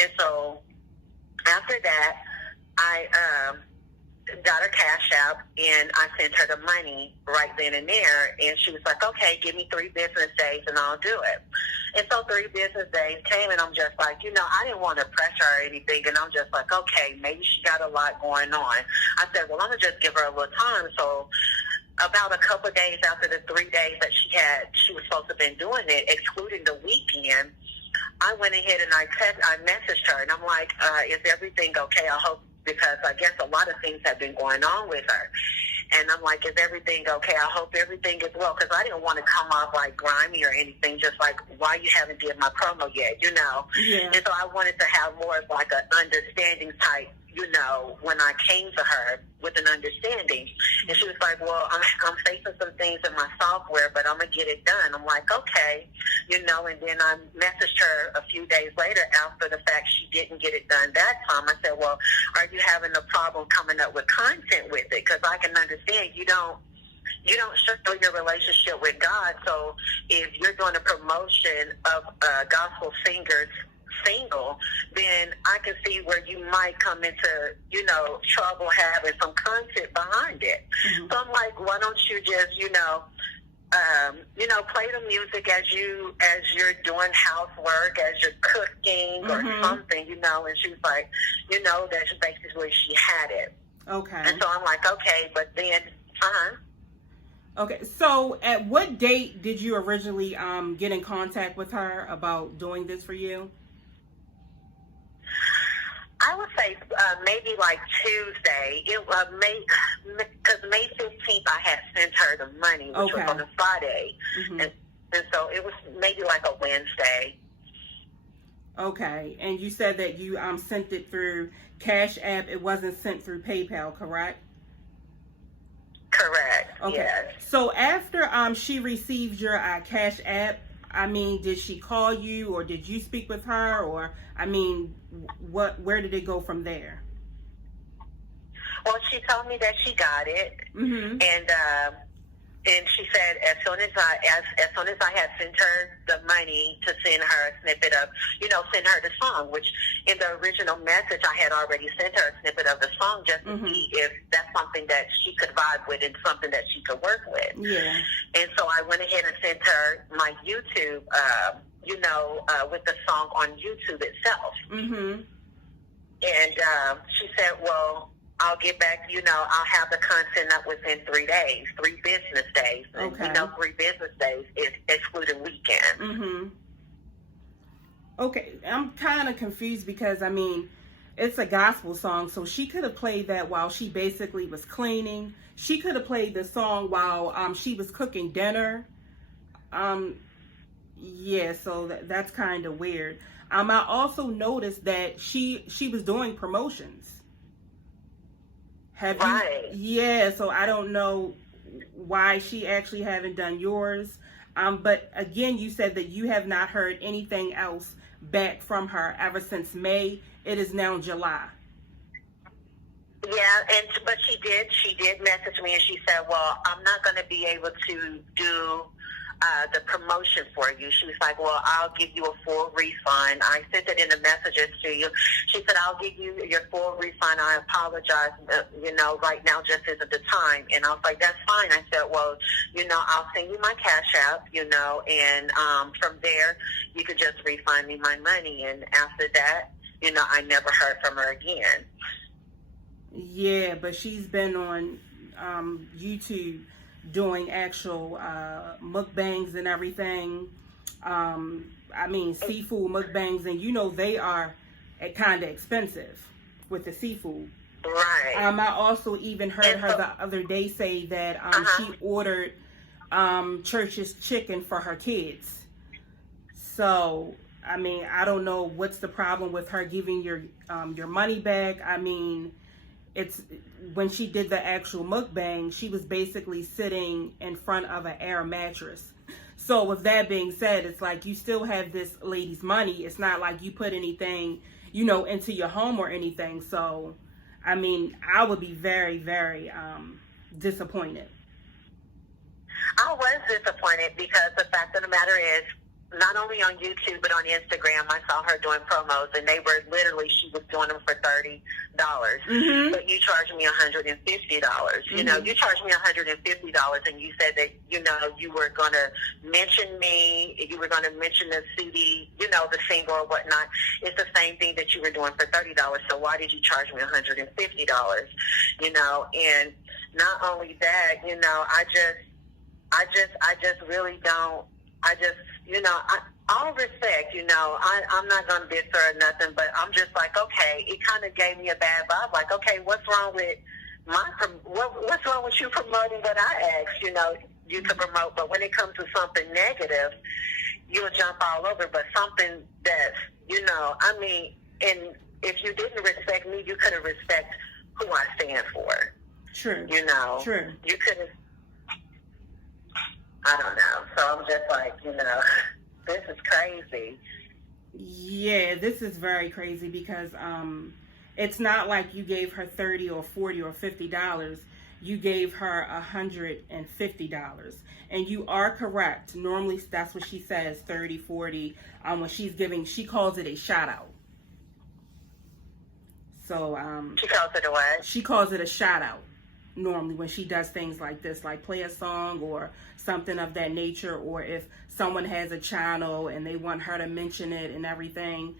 And so after that, I got her cash app, and I sent her the money right then and there. And she was like, okay, give me 3 business days and I'll do it. And so 3 business days came, and I'm just like, I didn't want to pressure her or anything. And I'm just like, okay, maybe she got a lot going on. I said, well, I'm going to just give her a little time. So about a couple of days after the 3 days that she was supposed to have been doing it, excluding the weekend, I went ahead and I messaged her, and I'm like, is everything okay? I hope, because I guess a lot of things have been going on with her. And I'm like, is everything okay? I hope everything is well, because I didn't want to come off like grimy or anything, just like, why you haven't did my promo yet, Yeah. And so I wanted to have more of like an understanding type, when I came to her with an understanding. And she was like, well, I'm facing some things in my software, but I'm going to get it done. I'm like, okay, and then I messaged her a few days later after the fact she didn't get it done that time. I said, well, are you having a problem coming up with content with it? Because I can understand you don't show your relationship with God. So if you're doing a promotion of gospel singers single, then I can see where you might come into, trouble having some content behind it. Mm-hmm. So I'm like, why don't you just, play the music as you're doing housework, as you're cooking or something, and she was like, that's basically she had it. Okay. And so I'm like, okay, but then, Okay, so at what date did you originally get in contact with her about doing this for you? I would say maybe like Tuesday. Because May 15th I had sent her the money, which was on a Friday. Mm-hmm. And so it was maybe like a Wednesday. Okay, and you said that you sent it through Cash App. It wasn't sent through PayPal, correct? Correct, okay. Yes. So after she received your Cash App, did she call you, or did you speak with her, or where did it go from there? Well, she told me that she got it, and she said as soon as I had sent her the money to send her a snippet of, send her the song, which in the original message I had already sent her a snippet of the song just to see if that's something that she could vibe with and something that she could work with. Yeah. And so I went ahead and sent her my YouTube, with the song on YouTube itself. Mm-hmm. And she said, well, I'll get back, I'll have the content up within 3 days, 3 business days. And, 3 business days is excluding weekends. Mm-hmm. Okay, I'm kind of confused because, it's a gospel song, so she could have played that while she basically was cleaning. She could have played the song while she was cooking dinner. Yeah, so that's kind of weird. I also noticed that she was doing promotions. Have right. you? Yeah, so I don't know why she actually haven't done yours. But again, you said that you have not heard anything else back from her ever since May. It is now July. Yeah, but she did message me, and she said, well, I'm not going to be able to do the promotion for you. She was like, well, I'll give you a full refund. I sent it in the messages to you. She said, I'll give you your full refund. I apologize. Right now just isn't the time. And I was like, that's fine. I said, well, I'll send you my Cash App, and from there you could just refund me my money. And after that, I never heard from her again. Yeah, but she's been on YouTube doing actual mukbangs and everything. Seafood mukbangs, and they are kind of expensive with the seafood. Right. I also even heard her the other day say that she ordered church's chicken for her kids. So, I don't know what's the problem with her giving your money back. It's when she did the actual mukbang, she was basically sitting in front of an air mattress. So with that being said, it's like you still have this lady's money. It's not like you put anything, into your home or anything. So, I would be very, very disappointed. I was disappointed because the fact of the matter is, not only on YouTube but on Instagram. I saw her doing promos, and they were literally, she was doing them for $30. Mm-hmm. But you charged me $150. Mm-hmm. You know, you charged me $150, and you said that, you know, you were going to mention me, you were going to mention the CD, you know, the single or whatnot. It's the same thing that you were doing for $30. So why did you charge me $150? You know, and not only that, you know, I just really don't. I just, you know, all respect, you know, I'm not going to diss her or nothing, but I'm just like, okay, it kind of gave me a bad vibe. Like, okay, what's wrong with what's wrong with you promoting what I asked, you know, you to promote? But when it comes to something negative, you'll jump all over. But something that's, you know, I mean, and if you didn't respect me, you could have respected who I stand for. True. You know, true. You could have. I don't know. So I'm just like, you know, this is crazy. Yeah, this is very crazy because it's not like you gave her $30 or $40 or $50. You gave her $150. And you are correct. Normally that's what she says, 30, 40. When she's giving, she calls it a shout out. So she calls it a what? She calls it a shout out. Normally when she does things like this, like play a song or something of that nature, or if someone has a channel and they want her to mention it and everything,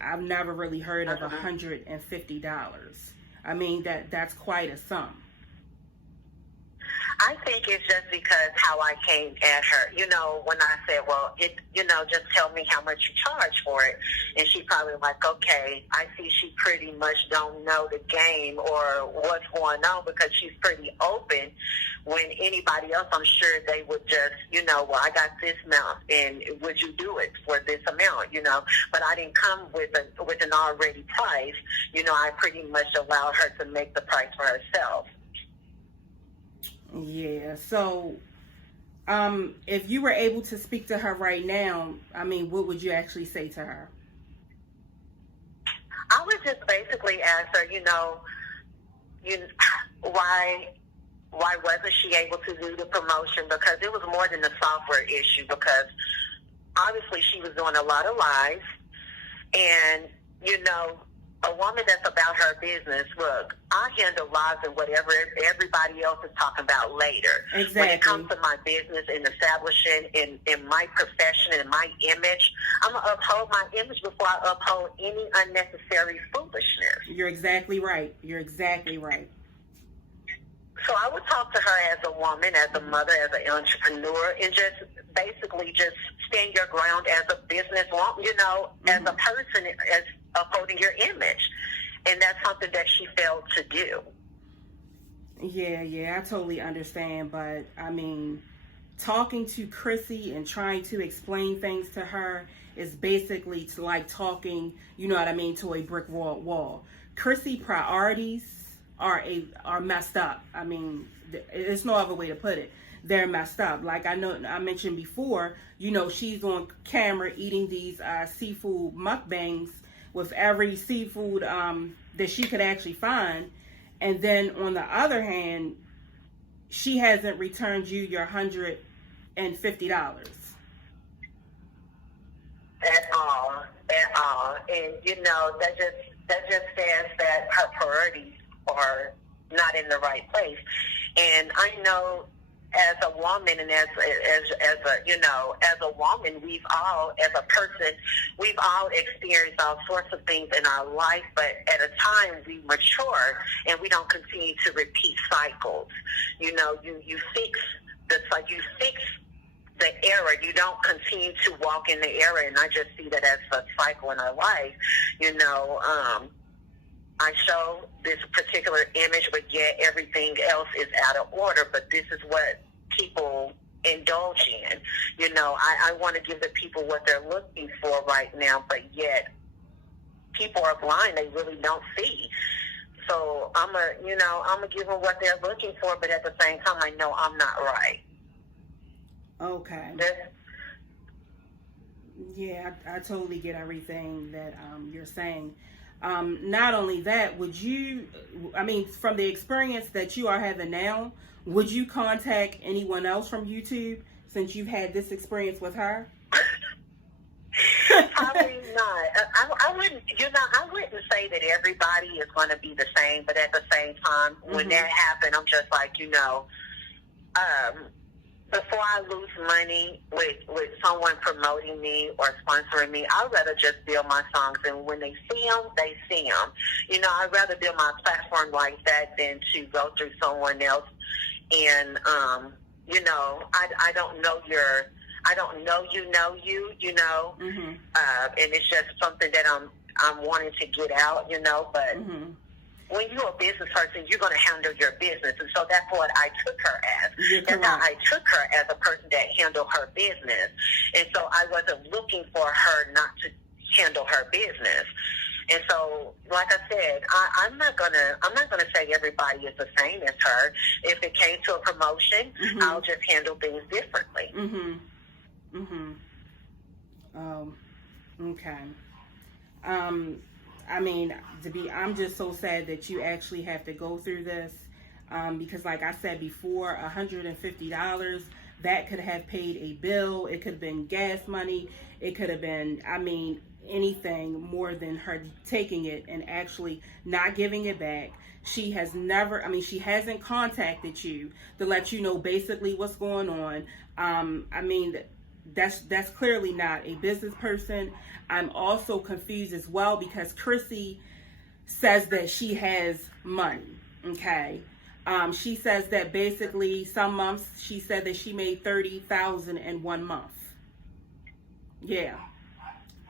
I've never really heard of $150. I mean, that's quite a sum. I think it's just because how I came at her. You know, when I said, well, you know, just tell me how much you charge for it. And she probably like, okay, I see she pretty much don't know the game or what's going on, because she's pretty open. When anybody else, I'm sure they would just, you know, well, I got this amount, and would you do it for this amount, you know? But I didn't come with an already price. You know, I pretty much allowed her to make the price for herself. Yeah, so if you were able to speak to her right now, I mean, what would you actually say to her? I would just basically ask her, you know, why wasn't she able to do the promotion? Because it was more than a software issue, because obviously she was doing a lot of lives, and, you know, a woman that's about her business, look, I handle lives and whatever everybody else is talking about later. Exactly. When it comes to my business and establishing in my profession and my image, I'm going to uphold my image before I uphold any unnecessary foolishness. You're exactly right. You're exactly right. So I would talk to her as a woman, as a mother, as an entrepreneur, and just basically just stand your ground as a businesswoman, you know, as a person, as upholding your image. And that's something that she failed to do. Yeah, I totally understand. But, I mean, talking to Chrissy and trying to explain things to her is basically like talking, you know what I mean, to a brick wall. Chrissy priorities are messed up. I mean, there's no other way to put it. They're messed up. Like I mentioned before, you know, she's on camera eating these seafood mukbangs with every seafood that she could actually find. And then on the other hand, she hasn't returned you your $150. At all. And, you know, that just says that her priorities are not in the right place. And I know as a woman and as a, you know, as a woman, as a person, we've all experienced all sorts of things in our life, but at a time we mature and we don't continue to repeat cycles. You know, you fix the error. You don't continue to walk in the error, and I just see that as a cycle in our life. You know, I show this particular image, but yet everything else is out of order. But this is what people indulge in. You know, I want to give the people what they're looking for right now, but yet people are blind. They really don't see. So I'm gonna give them what they're looking for, but at the same time, I know I'm not right. Okay. Yeah, I totally get everything that you're saying. Not only that, would you, I mean, from the experience that you are having now, would you contact anyone else from YouTube since you've had this experience with her? Probably not. I wouldn't, I wouldn't say that everybody is going to be the same, but at the same time, when that happened, I'm just like, before I lose money with someone promoting me or sponsoring me, I'd rather just build my songs, and when they see them, they see them. I'd rather build my platform like that than to go through someone else. And, I don't know I don't know and it's just something that I'm wanting to get out, but when you're a business person, you're going to handle your business. And so that's what I took her as. That's how I took her, as a person that handled her business. And so I wasn't looking for her not to handle her business. And so, like I said, I'm not gonna say everybody is the same as her. If it came to a promotion, I'll just handle things differently. Okay. I'm just so sad that you actually have to go through this, because like I said before, $150, that could have paid a bill. It could have been gas money. It could have been, anything more than her taking it and actually not giving it back. She has never, she hasn't contacted you to let you know basically what's going on. That's clearly not a business person. I'm also confused as well because Chrissy says that she has money, okay? She says that basically some months, she said that she made $30,000 in 1 month. Yeah,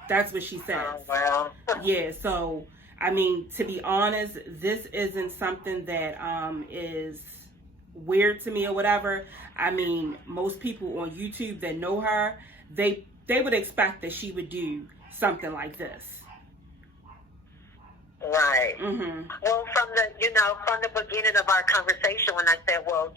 that's what she says. Oh, wow. Yeah, so, to be honest, this isn't something that is weird to me or whatever. Most people on YouTube that know her, they would expect that she would do something like this. Right. Well, from the beginning of our conversation, when I said, well,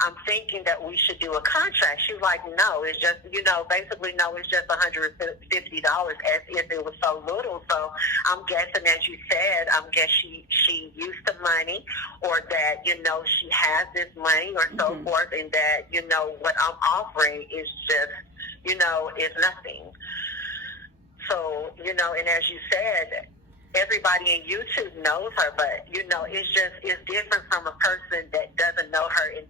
I'm thinking that we should do a contract, she was like, no, it's just, basically, no, it's just $150, as if it was so little. So I'm guessing, as you said, she used the money, or that, she has this money or so forth, and that, what I'm offering is just, is nothing. So, and as you said, everybody in YouTube knows her, but, it's different from a person that doesn't know her and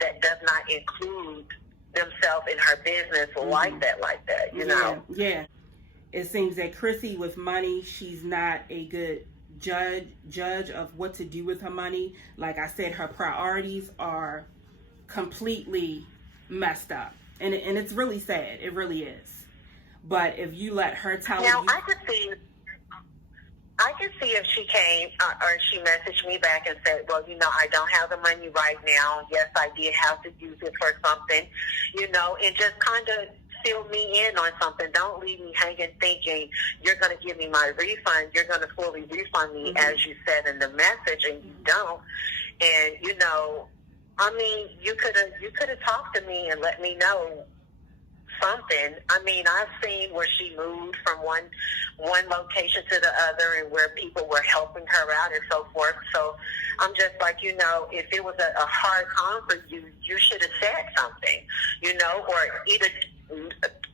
that does not include themselves in her business like that, Yeah. It seems that Chrissy with money, she's not a good judge of what to do with her money. Like I said, her priorities are completely messed up. And it's really sad. It really is. But if you let her tell you... I can see if she came or she messaged me back and said, well, I don't have the money right now. Yes, I did have to use it for something, and just kind of fill me in on something. Don't leave me hanging thinking you're going to give me my refund. You're going to fully refund me, as you said in the message, and you don't. And, you could have talked to me and let me know something. I've seen where she moved from one location to the other, and where people were helping her out and so forth. So I'm just like, if it was a hard time for you, you should have said something,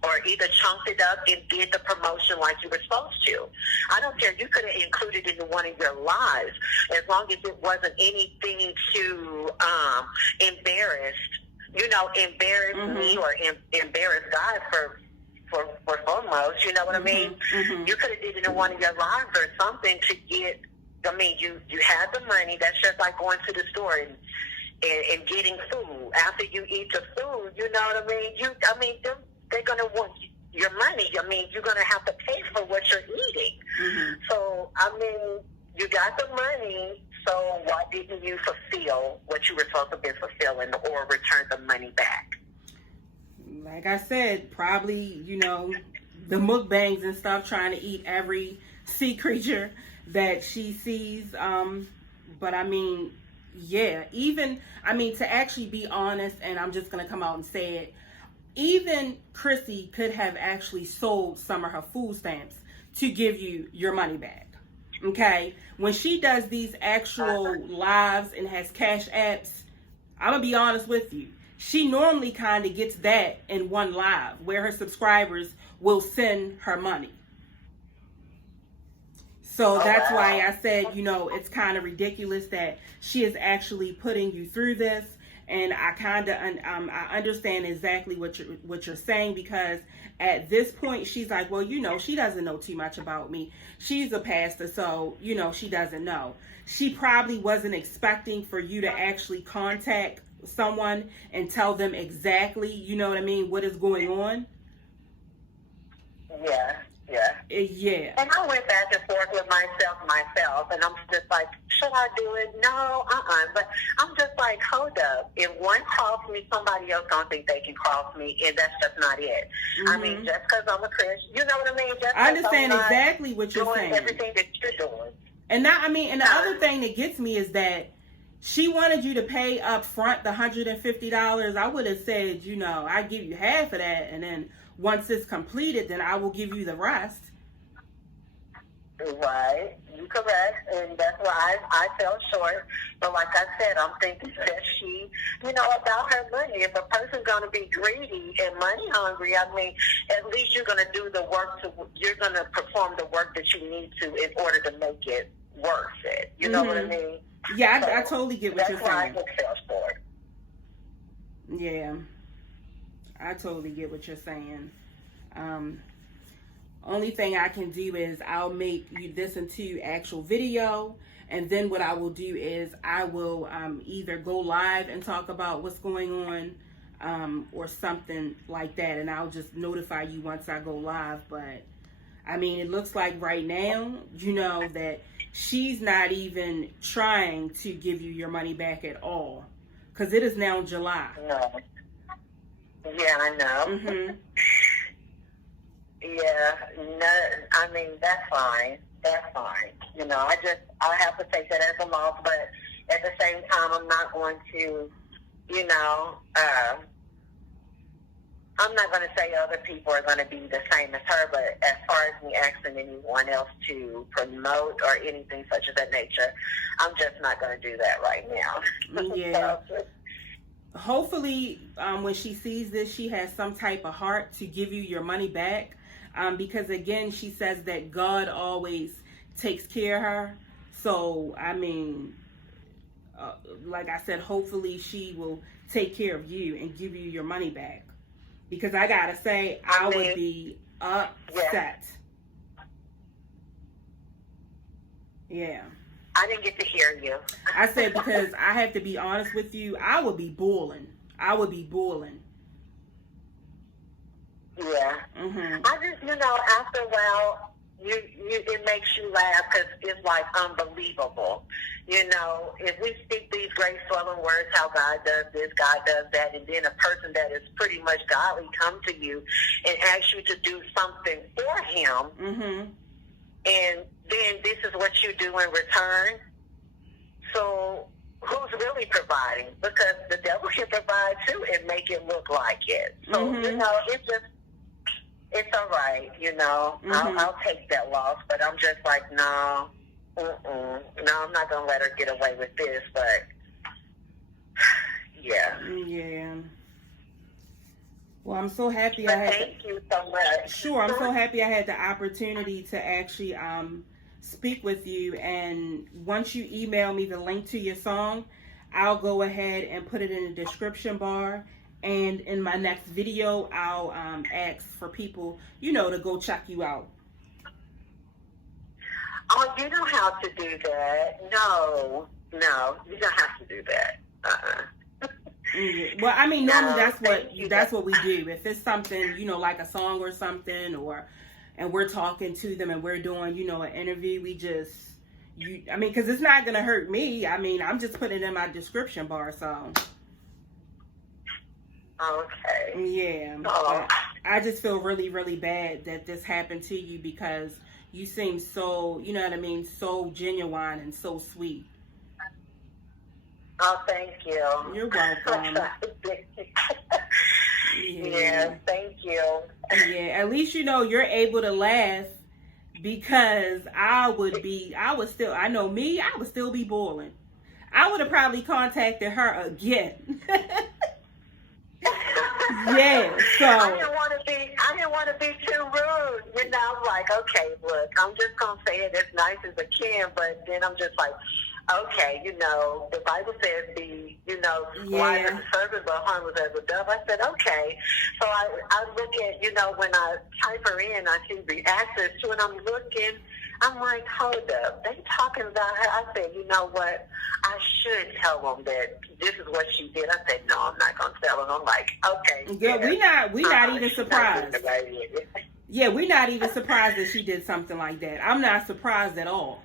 or either chunked it up and did the promotion like you were supposed to. I don't care. You could have included it in one of your lives, as long as it wasn't anything to embarrass me or embarrass God for foremost, you know what I mean? You could have did it in one of your lives or something to get, you had the money. That's just like going to the store and getting food. After you eat the food, you know what I mean? They're going to want your money. You're going to have to pay for what you're eating. So, you got the money, so why didn't you fulfill what you were supposed to be fulfilling, or return the money back? Like I said, probably, the mukbangs and stuff, trying to eat every sea creature that she sees. But yeah, even, to actually be honest, and I'm just going to come out and say it, even Chrissy could have actually sold some of her food stamps to give you your money back. Okay, when she does these actual lives and has cash apps, I'm gonna be honest with you, she normally kind of gets that in one live where her subscribers will send her money. So that's why I said, you know, it's kind of ridiculous that she is actually putting you through this. And I kind of I understand exactly what you're saying, because at this point she's like, well, you know, she doesn't know too much about me. She's a pastor, so, you know, she doesn't know. She probably wasn't expecting for you to actually contact someone and tell them exactly, you know what I mean, what is going on. Yeah. Yeah. And I went back and forth with myself, and I'm just like, should I do it? No, But I'm just like, hold up. If one crossed me, somebody else don't think they can cross me, and that's just not it. Mm-hmm. I mean, just because I'm a Christian, you know what I mean? Just I understand exactly what you're saying. Everything that you're doing. And now, I mean, and the other thing that gets me is that she wanted you to pay up front the $150. I would have said, you know, I give you half of that, and then once it's completed, then I will give you the rest. Right, you're correct, and that's why I fell short. But like I said, I'm thinking that she, you know, about her money. If a person's going to be greedy and money hungry, I mean, at least you're going to do the work you're going to perform the work that you need to in order to make it worth it. You know what I mean? Yeah, I totally get what you're saying. That's why I fell short. Yeah, I totally get what you're saying. Only thing I can do is I'll make you this into actual video, and then what I will do is I will either go live and talk about what's going on, or something like that, and I'll just notify you once I go live. But I mean, it looks like right now, you know, that she's not even trying to give you your money back at all, because it is now July. No. Yeah, I know. Mm-hmm. Yeah, no, I mean, that's fine. That's fine. You know, I have to take that as a loss, but at the same time, I'm not going to, you know, I'm not going to say other people are going to be the same as her, but as far as me asking anyone else to promote or anything such as that nature, I'm just not going to do that right now. Yeah. Hopefully, when she sees this, she has some type of heart to give you your money back. Because again, she says that God always takes care of her. So, I mean, like I said, hopefully she will take care of you and give you your money back. Because I gotta say, I would be upset. Yeah. I didn't get to hear you. I said, because I have to be honest with you, I would be boiling. Yeah. Mm-hmm. I just, you know, after a while, it makes you laugh because it's like unbelievable. You know, if we speak these great swelling words, how God does this, God does that, and then a person that is pretty much godly come to you and ask you to do something for him, mm-hmm. and then this is what you do in return. So who's really providing? Because the devil can provide too and make it look like it. So, mm-hmm. you know, it's all right, you know. Mm-hmm. I'll take that loss, but I'm just like, no, I'm not going to let her get away with this, but yeah. Yeah. Well, I'm so happy Thank you so much. Sure, I'm so happy I had the opportunity to actually speak with you, and once you email me the link to your song, I'll go ahead and put it in the description bar, and in my next video I'll ask for people, you know, to go check you out. Oh, you don't have to do that. No, you don't have to do that. Well, I mean, normally that's what we do. If it's something, you know, like a song or something, and we're talking to them and we're doing, you know, an interview, I mean, because it's not going to hurt me. I mean, I'm just putting it in my description bar, so. Okay. Yeah. Oh. I just feel really, really bad that this happened to you, because you seem so, you know what I mean, so genuine and so sweet. Oh, thank you. You're welcome. Yeah, thank you. Yeah, at least, you know, you're able to laugh, because I would still be boiling. I would have probably contacted her again. Yeah, so I didn't want to be too rude. You know, I'm like, okay, look, I'm just gonna say it as nice as I can, but then I'm just like, okay, you know, the Bible says be, you know, wise as a serpent but harmless as a dove. I said, okay. So I look at, you know, when I type her in, I see the access to it, I'm looking, I'm like, hold up, they talking about her. I said, you know what, I should tell them that this is what she did. I said, no, I'm not going to tell them. I'm like, okay. Girl, we not even surprised. Yeah, we're not even surprised that she did something like that. I'm not surprised at all.